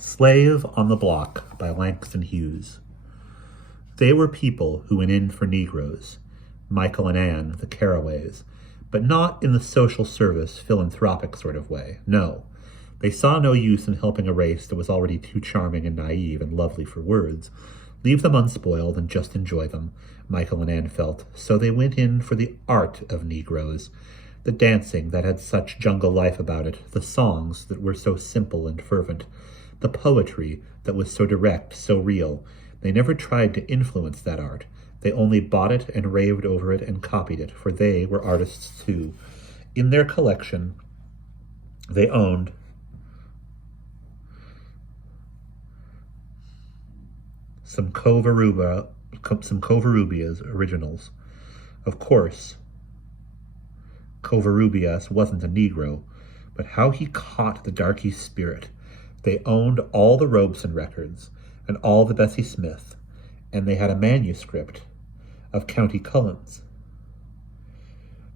Slave on the Block by Langston Hughes. They were people who went in for Negroes, Michael and Anne, the Carraways, but not in the social service, philanthropic sort of way. No, they saw no use in helping a race that was already too charming and naive and lovely for words. Leave them unspoiled and just enjoy them, Michael and Anne felt. So they went in for the art of Negroes, the dancing that had such jungle life about it, the songs that were so simple and fervent, the poetry that was so direct, so real. They never tried to influence that art. They only bought it and raved over it and copied it, for they were artists too. In their collection, they owned some Covarrubias originals. Of course, Covarrubias wasn't a Negro, but how he caught the darky's spirit. They owned all the Robeson records and all the Bessie Smith, and they had a manuscript of County Cullen's.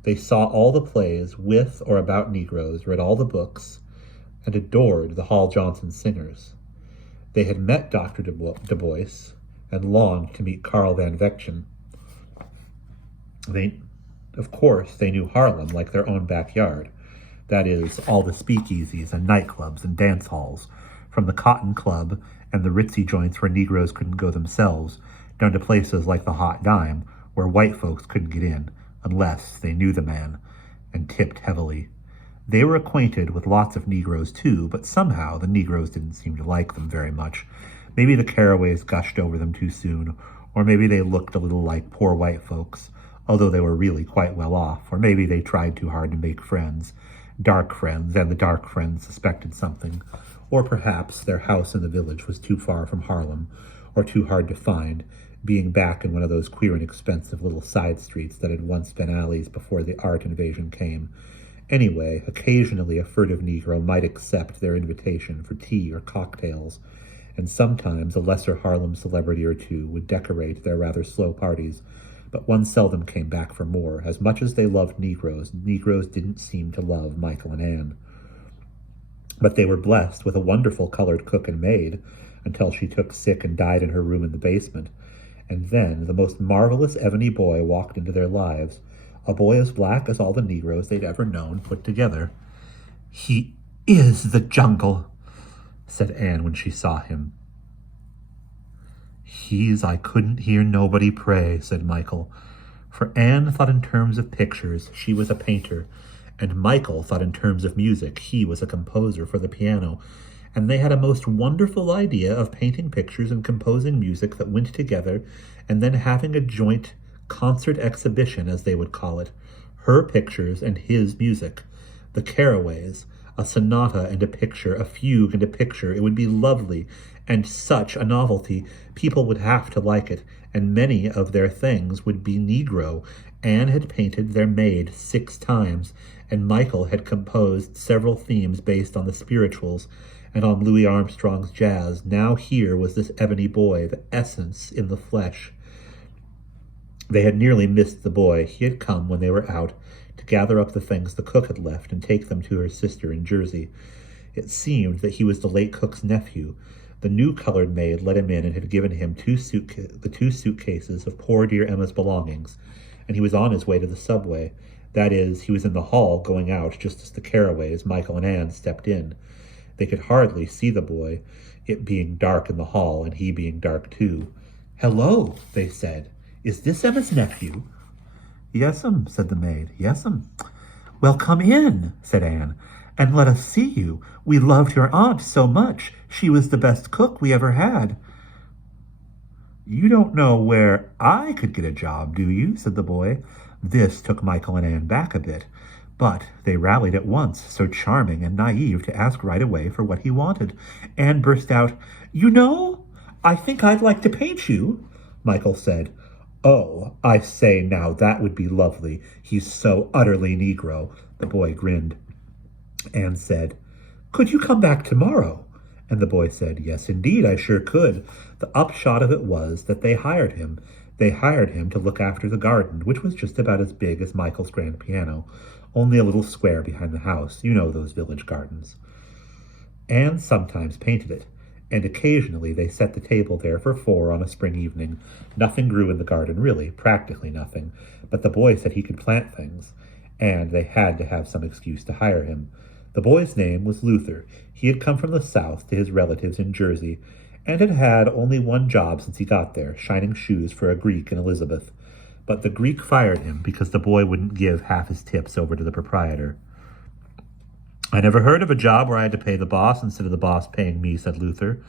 They saw all the plays with or about Negroes, read all the books, and adored the Hall Johnson singers. They had met Dr. Du Bois and longed to meet Carl Van Vechten. Of course, they knew Harlem like their own backyard. That is, all the speakeasies and nightclubs and dance halls, from the Cotton Club and the ritzy joints where Negroes couldn't go themselves, down to places like the Hot Dime, where white folks couldn't get in, unless they knew the man, and tipped heavily. They were acquainted with lots of Negroes too, but somehow the Negroes didn't seem to like them very much. Maybe the Carraways gushed over them too soon, or maybe they looked a little like poor white folks, although they were really quite well off, or maybe they tried too hard to make friends, dark friends, and the dark friends suspected something, or perhaps their house in the village was too far from Harlem, or too hard to find, being back in one of those queer and expensive little side streets that had once been alleys before the art invasion came. Anyway, occasionally a furtive Negro might accept their invitation for tea or cocktails, and sometimes a lesser Harlem celebrity or two would decorate their rather slow parties, but one seldom came back for more. As much as they loved Negroes, Negroes didn't seem to love Michael and Anne. But they were blessed with a wonderful colored cook and maid until she took sick and died in her room in the basement. And then the most marvelous ebony boy walked into their lives, a boy as black as all the Negroes they'd ever known put together. "He is the jungle," said Anne when she saw him. "He's I couldn't hear nobody pray," said Michael. For Anne thought in terms of pictures, she was a painter, and Michael thought in terms of music, he was a composer for the piano, and they had a most wonderful idea of painting pictures and composing music that went together, and then having a joint concert exhibition, as they would call it, her pictures and his music. The Carraways, a sonata and a picture, a fugue and a picture. It would be lovely, and such a novelty. People would have to like it, and many of their things would be Negro. Anne had painted their maid 6 times, and Michael had composed several themes based on the spirituals and on Louis Armstrong's jazz. Now here was this ebony boy, the essence in the flesh. They had nearly missed the boy. He had come when they were out to gather up the things the cook had left and take them to her sister in Jersey. It seemed that he was the late cook's nephew. The new colored maid let him in and had given him the 2 suitcases of poor dear Emma's belongings, and he was on his way to the subway. That is, he was in the hall going out just as the Carraways, Michael and Anne, stepped in. They could hardly see the boy, it being dark in the hall and he being dark too. "Hello," they said. "Is this Emma's nephew?" "Yes'm," said the maid. "Yes'm." "Well, come in," said Anne, "and let us see you. We loved your aunt so much. She was the best cook we ever had." "You don't know where I could get a job, do you?" said the boy. This took Michael and Anne back a bit, but they rallied at once, so charming and naive to ask right away for what he wanted. Anne burst out, "You know, I think I'd like to paint you." Michael said, "Oh, I say now, that would be lovely. He's so utterly Negro." The boy grinned. Anne said, "Could you come back tomorrow?" And the boy said, "Yes, indeed, I sure could." The upshot of it was that they hired him. They hired him to look after the garden, which was just about as big as Michael's grand piano, only a little square behind the house. You know those village gardens. Anne sometimes painted it, and occasionally they set the table there for 4 on a spring evening. Nothing grew in the garden, really, practically nothing, but the boy said he could plant things, and they had to have some excuse to hire him. The boy's name was Luther. He had come from the south to his relatives in Jersey, and had had only one job since he got there, shining shoes for a Greek in Elizabeth. But the Greek fired him because the boy wouldn't give half his tips over to the proprietor. "I never heard of a job where I had to pay the boss instead of the boss paying me," said Luther.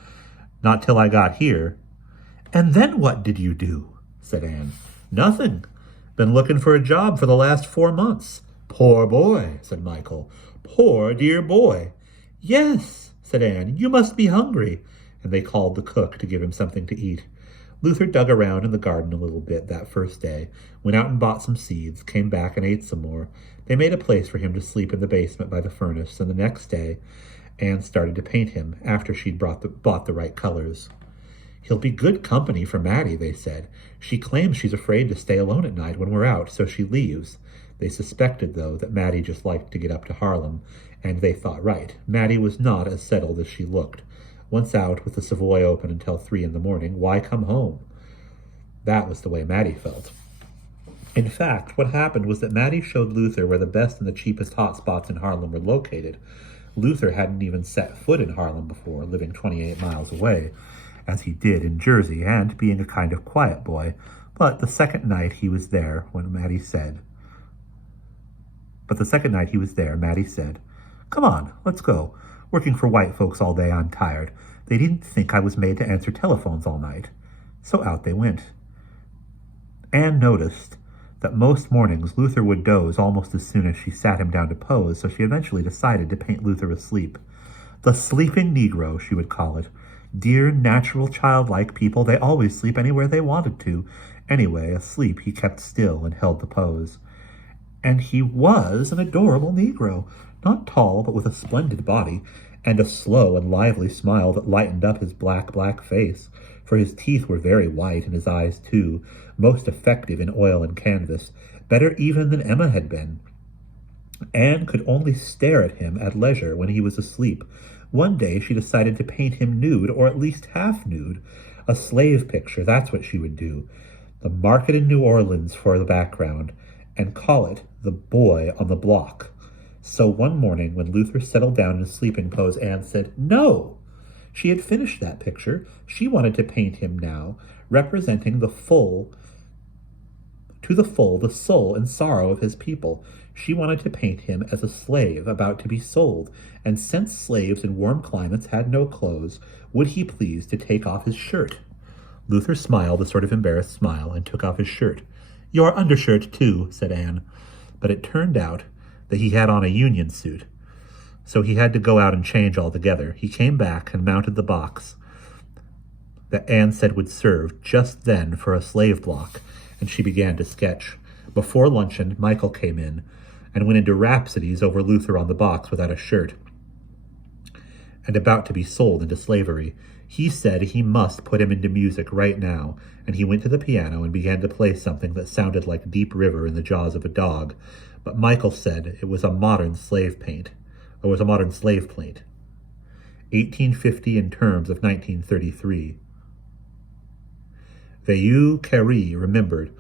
"Not till I got here." "And then what did you do?" said Anne. "Nothing. Been looking for a job for the last 4 months." "Poor boy," said Michael. "Poor dear boy." "Yes," said Anne, "you must be hungry." And they called the cook to give him something to eat. Luther dug around in the garden a little bit that first day, went out and bought some seeds, came back and ate some more. They made a place for him to sleep in the basement by the furnace, and the next day Anne started to paint him after she'd bought the right colors. "He'll be good company for Maddie," they said. "She claims she's afraid to stay alone at night when we're out, so she leaves." They suspected, though, that Maddie just liked to get up to Harlem, and they thought right. Maddie was not as settled as she looked. Once out with the Savoy open until 3 in the morning, why come home? That was the way Maddie felt. In fact, what happened was that Maddie showed Luther where the best and the cheapest hot spots in Harlem were located. Luther hadn't even set foot in Harlem before, living 28 miles away, as he did in Jersey, and being a kind of quiet boy. But the second night he was there, Maddie said, "Come on, let's go. Working for white folks all day, I'm tired. They didn't think I was made to answer telephones all night." So out they went. Anne noticed that most mornings Luther would doze almost as soon as she sat him down to pose, so she eventually decided to paint Luther asleep. "The sleeping Negro," she would call it. Dear, natural, childlike people, they always sleep anywhere they wanted to. Anyway, asleep, he kept still and held the pose. And he was an adorable Negro, not tall, but with a splendid body, and a slow and lively smile that lightened up his black face, for his teeth were very white, and his eyes, too, most effective in oil and canvas, better even than Emma had been. Anne could only stare at him at leisure when he was asleep. One day she decided to paint him nude, or at least half nude. A slave picture, that's what she would do. The market in New Orleans for the background, and call it The Boy on the Block. So one morning, when Luther settled down in a sleeping pose, Anne said, "No!" She had finished that picture. She wanted to paint him now, representing the full the soul and sorrow of his people. She wanted to paint him as a slave about to be sold, and since slaves in warm climates had no clothes, would he please to take off his shirt? Luther smiled a sort of embarrassed smile and took off his shirt. "Your undershirt, too," said Anne. But it turned out that he had on a union suit, so he had to go out and change altogether. He came back and mounted the box that Anne said would serve just then for a slave block, and she began to sketch. Before luncheon, Michael came in and went into rhapsodies over Luther on the box without a shirt and about to be sold into slavery. He said he must put him into music right now, and he went to the piano and began to play something that sounded like Deep River in the jaws of a dog. But Michael said it was a modern slave plate. 1850 in terms of 1933. Vieux Carré remembered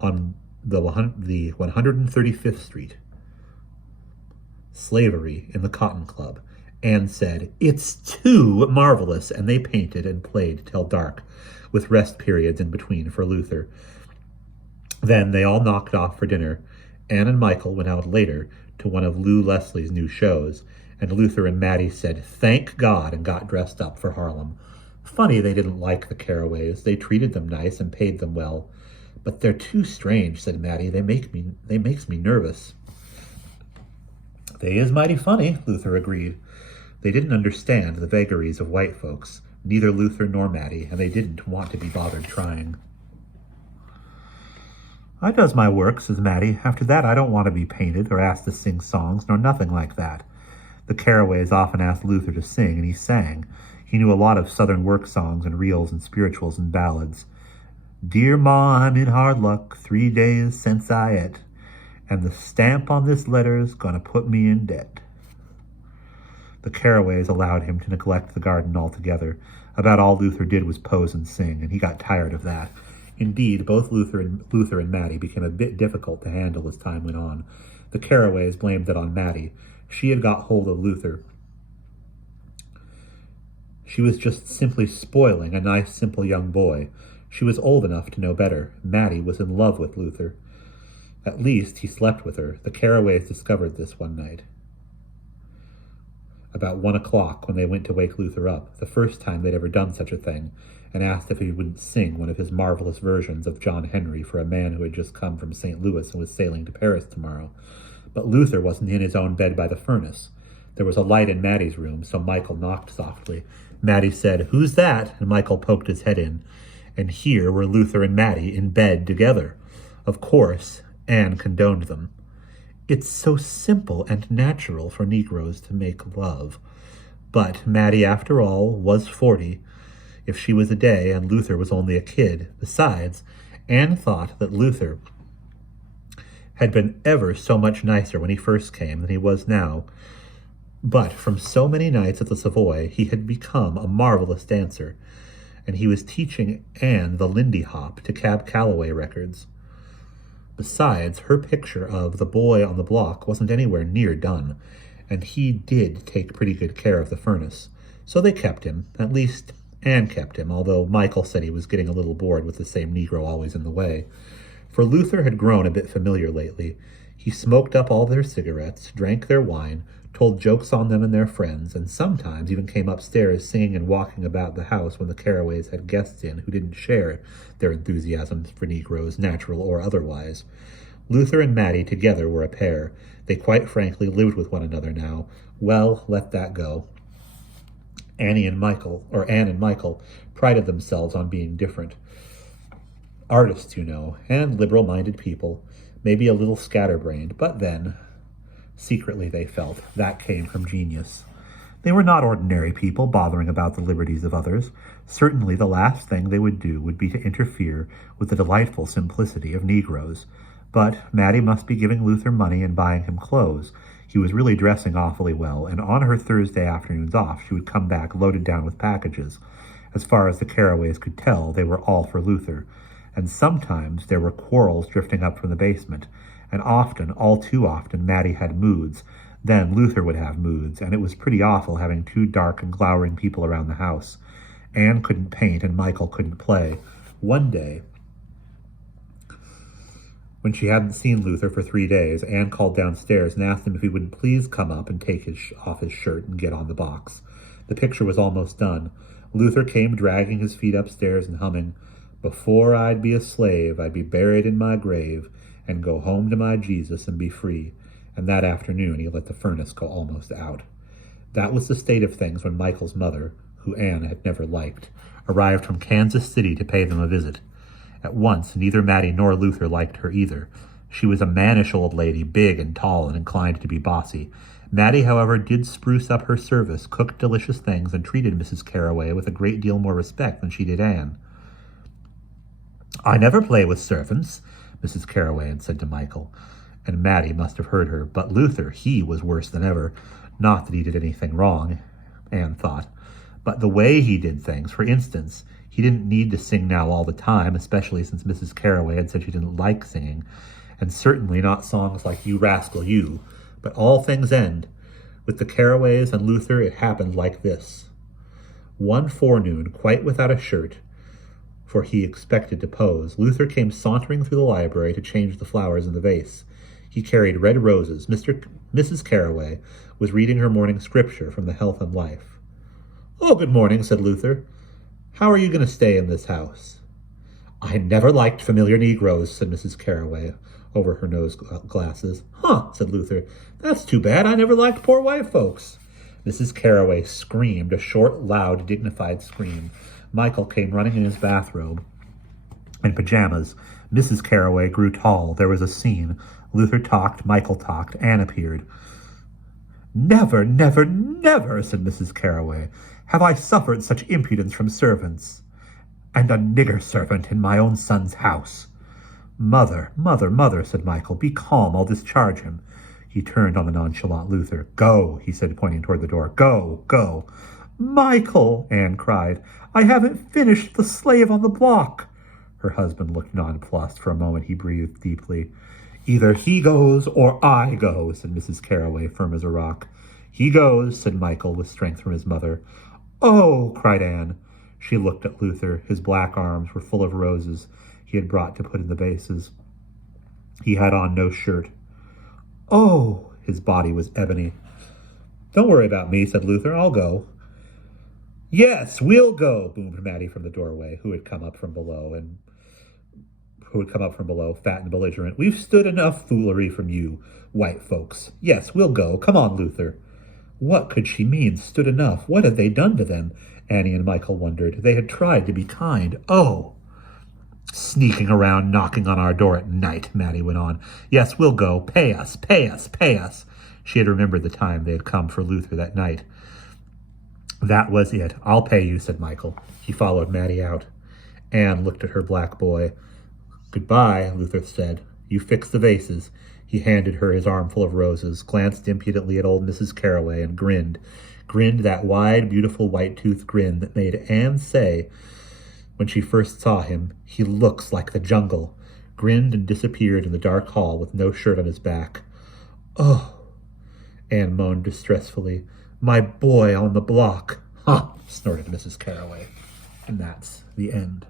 on the 135th Street. Slavery in the Cotton Club. Anne said, "It's too marvelous," and they painted and played till dark, with rest periods in between for Luther. Then they all knocked off for dinner. Anne and Michael went out later to one of Lou Leslie's new shows, and Luther and Maddie said, "Thank God," and got dressed up for Harlem. Funny they didn't like the Carraways. They treated them nice and paid them well. "But they're too strange," said Maddie. They makes me nervous." "They is mighty funny," Luther agreed. They didn't understand the vagaries of white folks, neither Luther nor Maddie, and they didn't want to be bothered trying. "I does my work," says Maddie. "After that I don't want to be painted or asked to sing songs, nor nothing like that." The Carraways often asked Luther to sing, and he sang. He knew a lot of Southern work songs and reels and spirituals and ballads. "Dear Ma, I'm in hard luck, 3 days since I et, and the stamp on this letter's gonna put me in debt." The Carraways allowed him to neglect the garden altogether. About all Luther did was pose and sing, and he got tired of that. Indeed, both Luther and Mattie became a bit difficult to handle as time went on. The Carraways blamed it on Mattie. She had got hold of Luther. She was just simply spoiling a nice, simple young boy. She was old enough to know better. Mattie was in love with Luther. At least he slept with her. The Carraways discovered this one night. About 1 o'clock, when they went to wake Luther up, the first time they'd ever done such a thing, and asked if he wouldn't sing one of his marvelous versions of John Henry for a man who had just come from St. Louis and was sailing to Paris tomorrow. But Luther wasn't in his own bed by the furnace. There was a light in Mattie's room, so Michael knocked softly. Mattie said, "Who's that?" and Michael poked his head in. And here were Luther and Mattie in bed together. Of course, Anne condoned them. It's so simple and natural for Negroes to make love. But Mattie, after all, was 40, if she was a day, and Luther was only a kid. Besides, Anne thought that Luther had been ever so much nicer when he first came than he was now. But from so many nights at the Savoy, he had become a marvelous dancer, and he was teaching Anne the Lindy Hop to Cab Calloway records. Besides, her picture of the boy on the block wasn't anywhere near done, and he did take pretty good care of the furnace. So they kept him. At least Anne kept him, although Michael said he was getting a little bored with the same Negro always in the way. For Luther had grown a bit familiar lately. He smoked up all their cigarettes, drank their wine, told jokes on them and their friends, and sometimes even came upstairs singing and walking about the house when the Carraways had guests in who didn't share their enthusiasm for Negroes, natural or otherwise. Luther and Mattie together were a pair. They quite frankly lived with one another now. Well, let that go. Anne and Michael prided themselves on being different. Artists, you know, and liberal-minded people, maybe a little scatterbrained, but then, secretly they felt, that came from genius. They were not ordinary people bothering about the liberties of others. Certainly the last thing they would do would be to interfere with the delightful simplicity of Negroes. But Mattie must be giving Luther money and buying him clothes. He was really dressing awfully well, and on her Thursday afternoons off she would come back loaded down with packages. As far as the Carraways could tell, they were all for Luther. And sometimes there were quarrels drifting up from the basement, and often, all too often, Mattie had moods. Then Luther would have moods, and it was pretty awful having two dark and glowering people around the house. Anne couldn't paint and Michael couldn't play. One day, when she hadn't seen Luther for 3 days, Anne called downstairs and asked him if he wouldn't please come up and take off his shirt and get on the box. The picture was almost done. Luther came dragging his feet upstairs and humming, "Before I'd be a slave, I'd be buried in my grave and go home to my Jesus and be free." And that afternoon he let the furnace go almost out. That was the state of things when Michael's mother, who Anne had never liked, arrived from Kansas City to pay them a visit. At once, neither Mattie nor Luther liked her either. She was a mannish old lady, big and tall and inclined to be bossy. Mattie, however, did spruce up her service, cooked delicious things, and treated Mrs. Carraway with a great deal more respect than she did Anne. "I never play with servants," Mrs. Carraway had said to Michael, and Mattie must have heard her. But Luther, he was worse than ever. Not that he did anything wrong, Anne thought, but the way he did things. For instance, he didn't need to sing now all the time, especially since Mrs. Carraway had said she didn't like singing, and certainly not songs like "You Rascal You." But all things end. With the Carraways and Luther it happened like this. One forenoon, quite without a shirt, for he expected to pose, Luther came sauntering through the library to change the flowers in the vase. He carried red roses. Mrs. Carraway was reading her morning scripture from the Health and Life. "Oh, good morning," said Luther. "How are you going to stay in this house?" "I never liked familiar Negroes," said Mrs. Carraway over her nose glasses. "Huh," said Luther. "That's too bad. I never liked poor white folks." Mrs. Carraway screamed, a short, loud, dignified scream. Michael came running in his bathrobe and pajamas. Mrs. Carraway grew tall. There was a scene. Luther talked, Michael talked, Anne appeared. "Never, never, never," said Mrs. Carraway, "have I suffered such impudence from servants. And a nigger servant in my own son's house." Mother, mother, said Michael, "be calm, I'll discharge him." He turned on the nonchalant Luther. "Go," he said, pointing toward the door. "Go, go." "Michael," Anne cried, "I haven't finished The Slave on the Block." Her husband looked nonplussed. For a moment he breathed deeply. "Either he goes or I go," said Mrs. Carroway, firm as a rock. "He goes," said Michael, with strength from his mother. "Oh," cried Anne. She looked at Luther. His black arms were full of roses he had brought to put in the vases. He had on no shirt. "Oh," his body was ebony. "Don't worry about me," said Luther. "I'll go." "Yes, we'll go," boomed Mattie from the doorway, who had come up from below, fat and belligerent. "We've stood enough foolery from you, white folks. Yes, we'll go. Come on, Luther." What could she mean, stood enough? What had they done to them? Annie and Michael wondered. They had tried to be kind. Oh! "Sneaking around, knocking on our door at night," Mattie went on. "Yes, we'll go. Pay us, pay us, pay us." She had remembered the time they had come for Luther that night. "That was it. I'll pay you," said Michael. He followed Mattie out. Anne looked at her black boy. "Goodbye," Luther said. "You fix the vases." He handed her his armful of roses, glanced impudently at old Mrs. Carroway, and grinned that wide, beautiful, white-toothed grin that made Anne say, when she first saw him, "He looks like the jungle," grinned and disappeared in the dark hall with no shirt on his back. "Oh," Anne moaned distressfully, "my boy on the block." "Huh," snorted Mrs. Carroway. And that's the end.